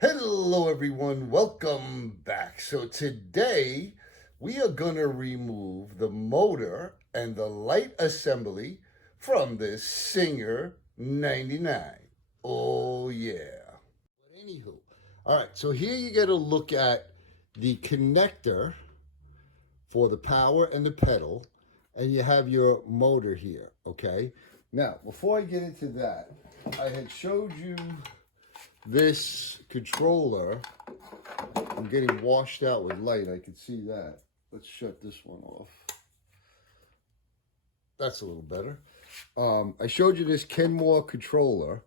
Hello everyone, welcome back. So today we are going to remove the motor and the light assembly from this Singer 99. Oh yeah. But anywho, all right, so here you got to look at the connector for the power and the pedal, and you have your motor here, okay? Now, before I get into that, I had showed you this controller. I'm getting washed out with light. I can see that. Let's shut this one off. That's a little better. I showed you this Kenmore controller,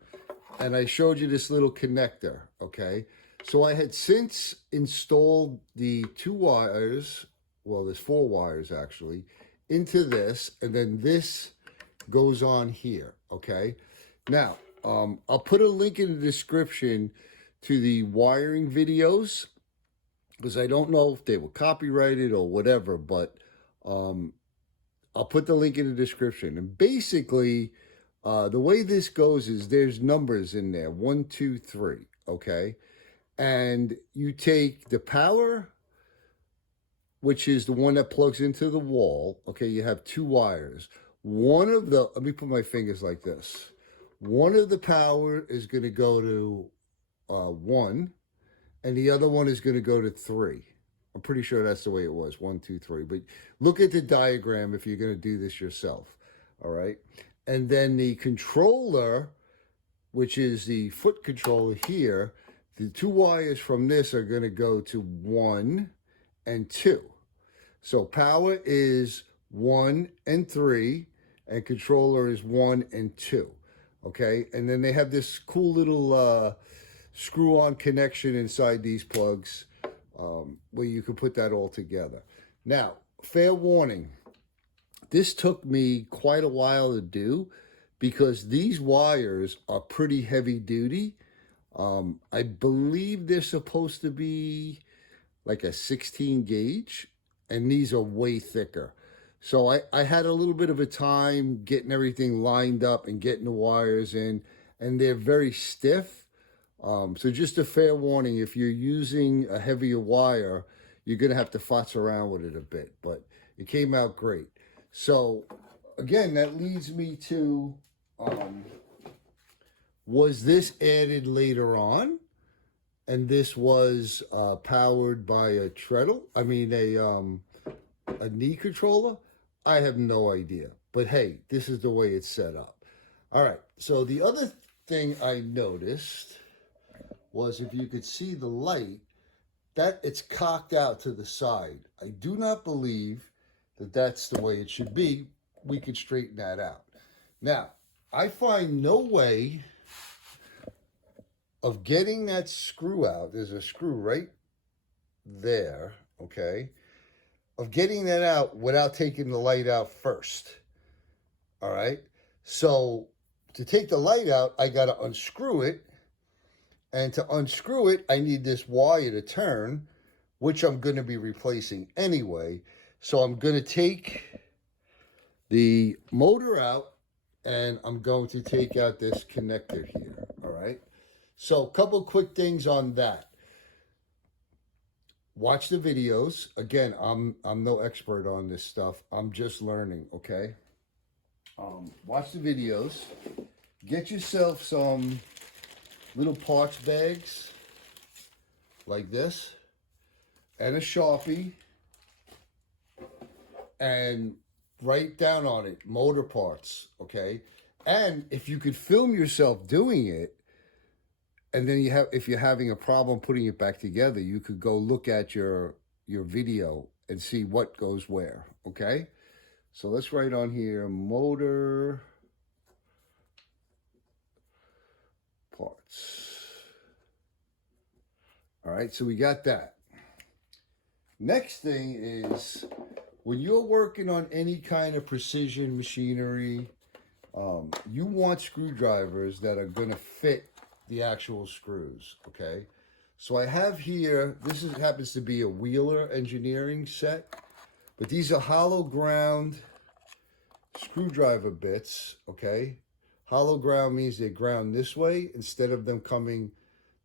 and I showed you this little connector, okay? So I had since installed the 2 wires, well, there's 4 wires actually, into this, and then this goes on here, okay? Now, I'll put a link in the description to the wiring videos, because I don't know if they were copyrighted or whatever, but I'll put the link in the description. And basically, the way this goes is there's numbers in there, 1, 2, 3, okay? And you take the power, which is the one that plugs into the wall, okay? You have 2 wires. One of the, let me put my fingers like this. One of the power is going to go to 1, and the other one is going to go to 3. I'm pretty sure that's the way it was, 1, 2, 3. But look at the diagram if you're going to do this yourself, all right? And then the controller, which is the foot controller here, the 2 wires from this are going to go to 1 and 2. So power is 1 and 3, and controller is 1 and 2, okay? And then they have this cool little screw-on connection inside these plugs where you can put that all together. Now, fair warning, this took me quite a while to do because these wires are pretty heavy duty. I believe they're supposed to be like a 16 gauge, and these are way thicker. So I had a little bit of a time getting everything lined up and getting the wires in, and they're very stiff. So just a fair warning, if you're using a heavier wire, you're going to have to futz around with it a bit, but it came out great. So again, that leads me to, was this added later on? And this was powered by a treadle? I mean, a knee controller? I have no idea. But hey, this is the way it's set up. All right, so the other thing I noticed was, if you could see the light, that it's cocked out to the side. I do not believe that that's the way it should be. We could straighten that out. Now, I find no way of getting that screw out. There's a screw right there, okay, of getting that out without taking the light out first. All right, so to take the light out, I got to unscrew it. And to unscrew it, I need this wire to turn, which I'm going to be replacing anyway. So I'm going to take the motor out, and I'm going to take out this connector here, all right? So a couple quick things on that. Watch the videos. Again, I'm no expert on this stuff. I'm just learning, okay? Watch the videos. Get yourself some little parts bags like this, and a Sharpie, and write down on it motor parts, okay? And if you could film yourself doing it, and then if you're having a problem putting it back together, you could go look at your video and see what goes where, okay? So let's write on here motor parts. All right, so we got that. Next thing is, when you're working on any kind of precision machinery, you want screwdrivers that are going to fit the actual screws, okay? So I have here, happens to be a Wheeler engineering set, but these are hollow ground screwdriver bits, okay? Hollow ground means they're ground this way instead of them coming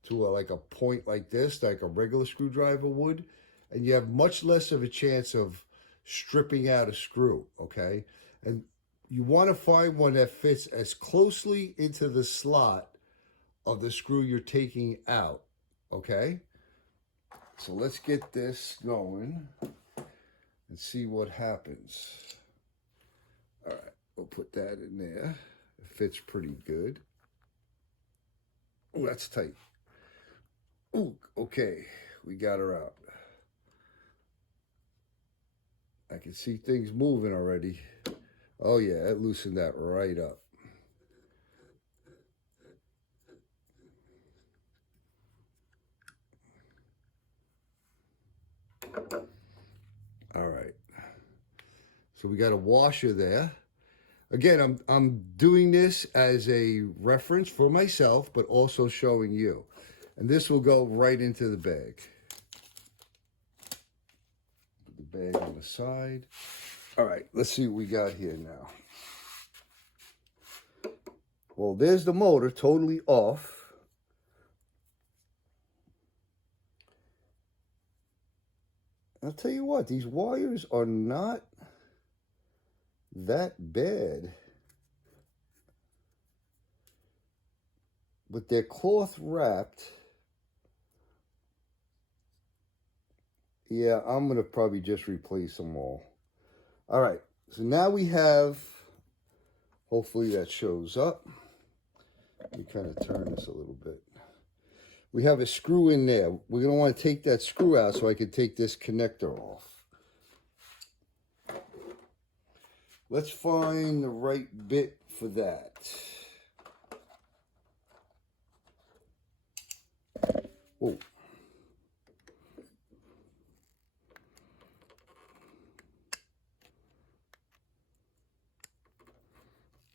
to like a point like this, like a regular screwdriver would. And you have much less of a chance of stripping out a screw, okay? And you want to find one that fits as closely into the slot of the screw you're taking out, okay? So let's get this going and see what happens. All right, we'll put that in there. It fits pretty good. Oh, that's tight. Oh, okay, we got her out. I can see things moving already. Oh yeah, it loosened that right up. All right. So we got a washer there. Again, I'm doing this as a reference for myself, but also showing you. And this will go right into the bag. Put the bag on the side. All right, let's see what we got here now. Well, there's the motor totally off. I'll tell you what, these wires are not that bad. But they're cloth wrapped. Yeah, I'm going to probably just replace them all. All right, so now we have, hopefully that shows up. Let me kind of turn this a little bit. We have a screw in there. We're going to want to take that screw out so I can take this connector off. Let's find the right bit for that. Whoa.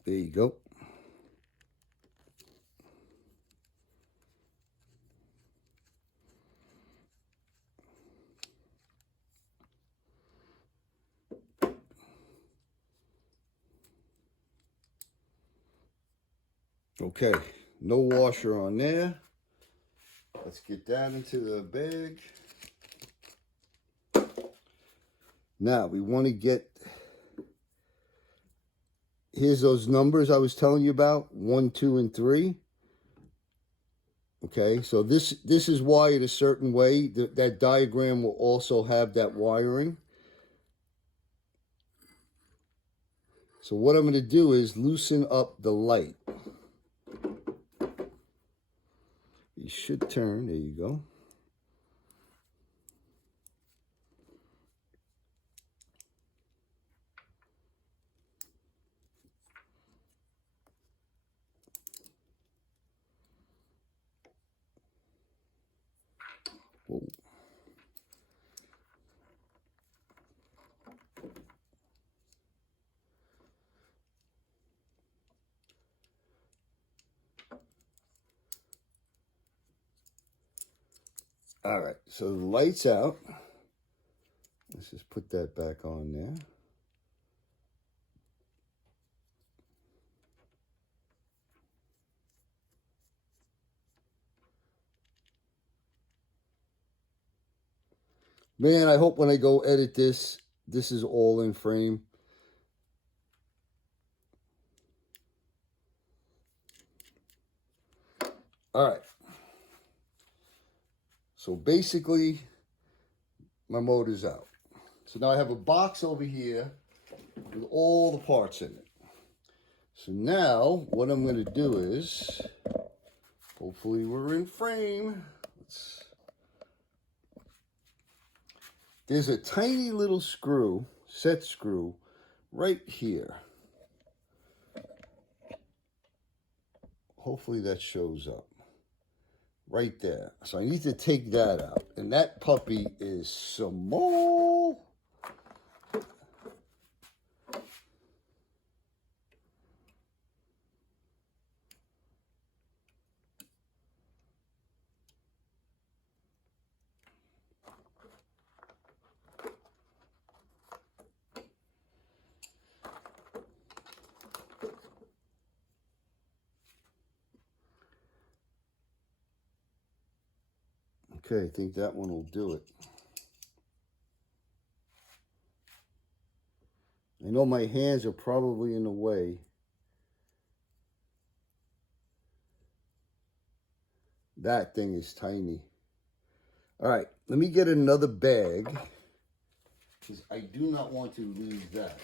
There you go. Okay, no washer on there. Let's get that into the bag. Now we want to get, here's those numbers I was telling you about, 1, 2, and 3. Okay, so this is wired a certain way. That diagram will also have that wiring. So what I'm going to do is loosen up the light. You should turn, there you go. Whoa. All right, so the light's out. Let's just put that back on there. Man, I hope when I go edit this, this is all in frame. All right. So basically, my motor's out. So now I have a box over here with all the parts in it. So now what I'm going to do is, hopefully we're in frame. There's a tiny little screw, set screw, right here. Hopefully that shows up. Right there. So I need to take that out. And that puppy is small. Okay, I think that one will do it. I know my hands are probably in the way. That thing is tiny. All right, let me get another bag because I do not want to lose that.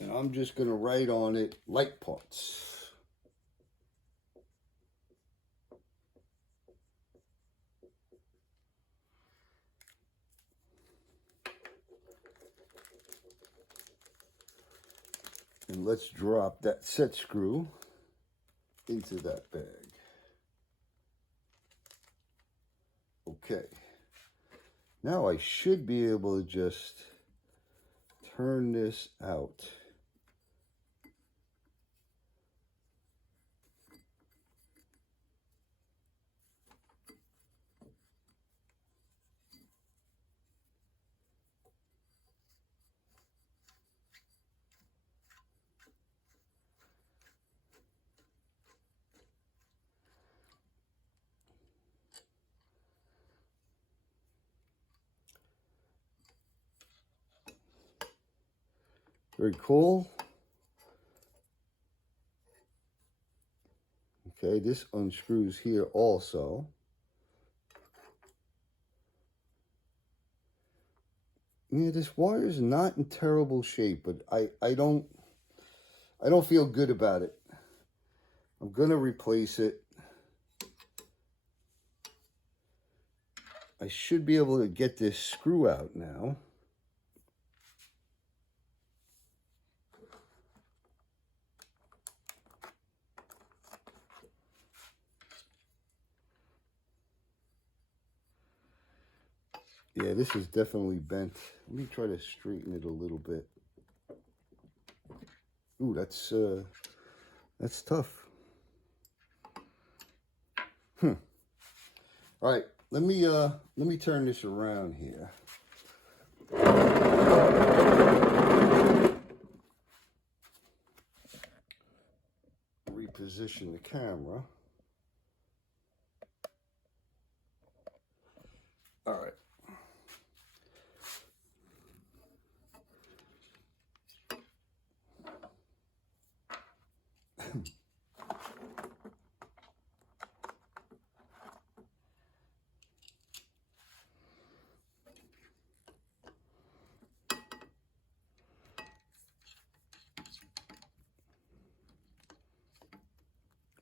And I'm just going to write on it light parts. And let's drop that set screw into that bag. Okay. Now I should be able to just turn this out. Very cool. Okay, this unscrews here also. Yeah, this wire is not in terrible shape, but I don't feel good about it. I'm gonna replace it. I should be able to get this screw out now. Yeah, this is definitely bent. Let me try to straighten it a little bit. Ooh, that's tough. All right, let me turn this around here. Reposition the camera. All right.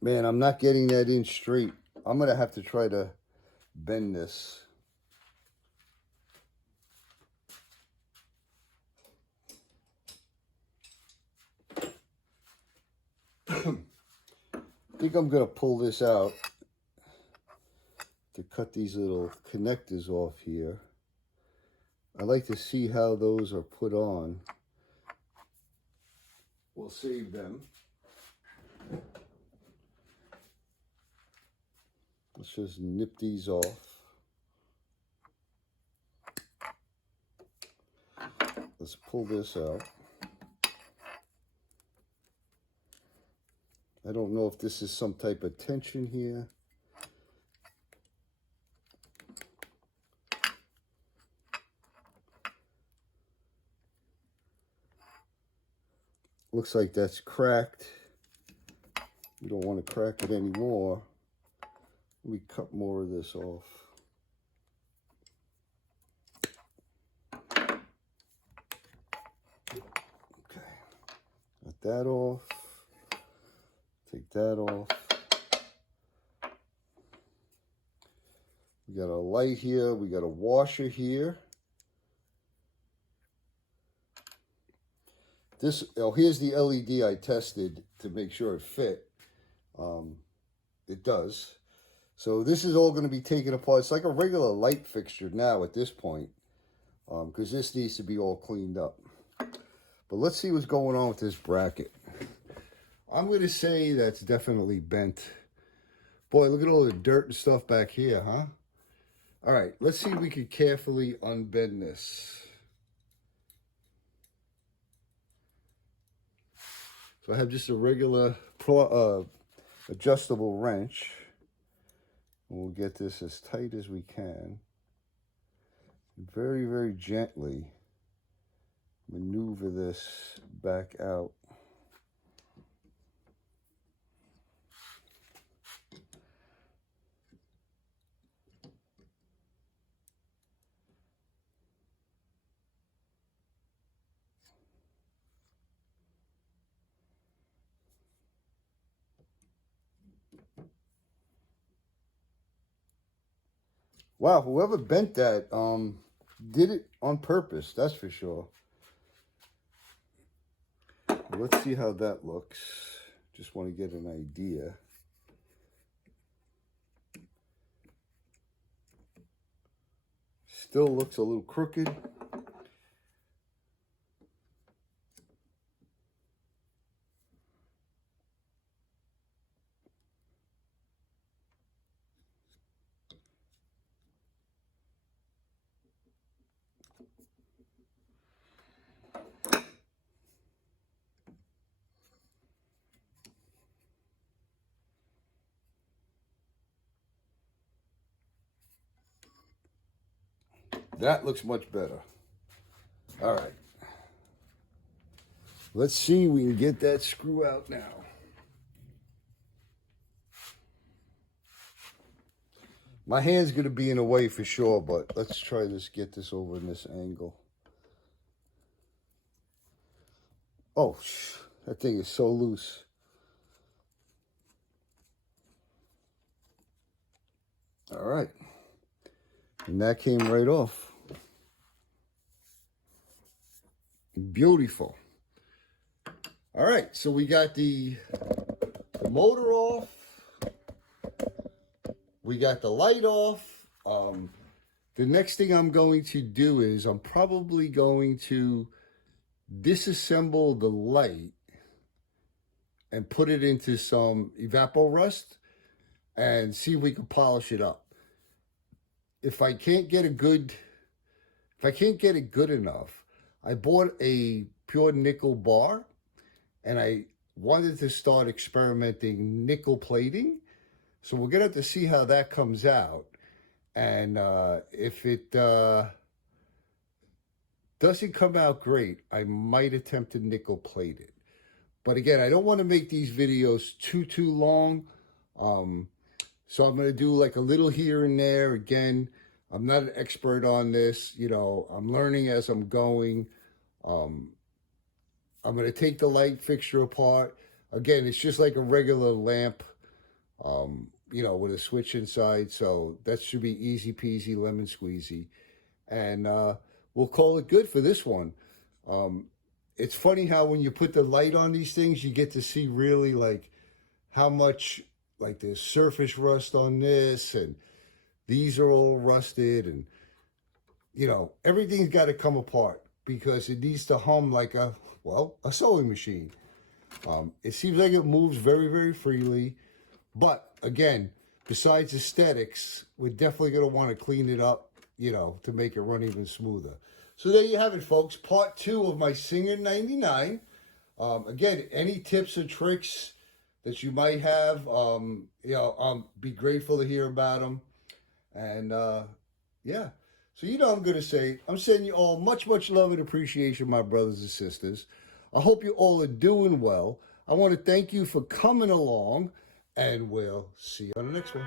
Man, I'm not getting that in straight. I'm gonna have to try to bend this. I think I'm gonna pull this out to cut these little connectors off here. I like to see how those are put on. We'll save them. Let's just nip these off. Let's pull this out. I don't know if this is some type of tension here. Looks like that's cracked. You don't want to crack it anymore. Let me cut more of this off. Okay, got that off. Take that off. We got a light here. We got a washer here. This, oh, here's the LED I tested to make sure it fit. It does. So this is all going to be taken apart. It's like a regular light fixture now at this point, because this needs to be all cleaned up. But let's see what's going on with this bracket. I'm going to say that's definitely bent. Boy, look at all the dirt and stuff back here, huh? All right, let's see if we can carefully unbend this. So I have just a regular adjustable wrench. We'll get this as tight as we can. Very, very gently maneuver this back out. Wow, whoever bent that did it on purpose, that's for sure. Let's see how that looks. Just want to get an idea. Still looks a little crooked. That looks much better. All right. Let's see if we can get that screw out now. My hand's going to be in the way for sure, but let's try this, get this over in this angle. Oh, that thing is so loose. All right. And that came right off. Beautiful. All right, so we got the motor off. We got the light off. The next thing I'm going to do is I'm probably going to disassemble the light and put it into some evapor rust and see if we can polish it up. If I can't get it good enough, I bought a pure nickel bar and I wanted to start experimenting nickel plating. So we're gonna have to see how that comes out. And if it doesn't come out great, I might attempt to nickel plate it. But again, I don't want to make these videos too long. So I'm going to do like a little here and there. Again, I'm not an expert on this. You know, I'm learning as I'm going. I'm going to take the light fixture apart. Again, it's just like a regular lamp, you know, with a switch inside. So that should be easy peasy, lemon squeezy. And we'll call it good for this one. It's funny how when you put the light on these things, you get to see really like how much like there's surface rust on this and these are all rusted and you know, everything's got to come apart because it needs to hum like a sewing machine. It seems like it moves very, very freely. But again, besides aesthetics, we're definitely going to want to clean it up, you know, to make it run even smoother. So there you have it, folks. Part 2 of my Singer 99. Again, any tips or tricks that you might have, you know, I'll be grateful to hear about them. And yeah, so you know I'm going to say, I'm sending you all much, much love and appreciation, my brothers and sisters. I hope you all are doing well. I want to thank you for coming along, and we'll see you on the next one.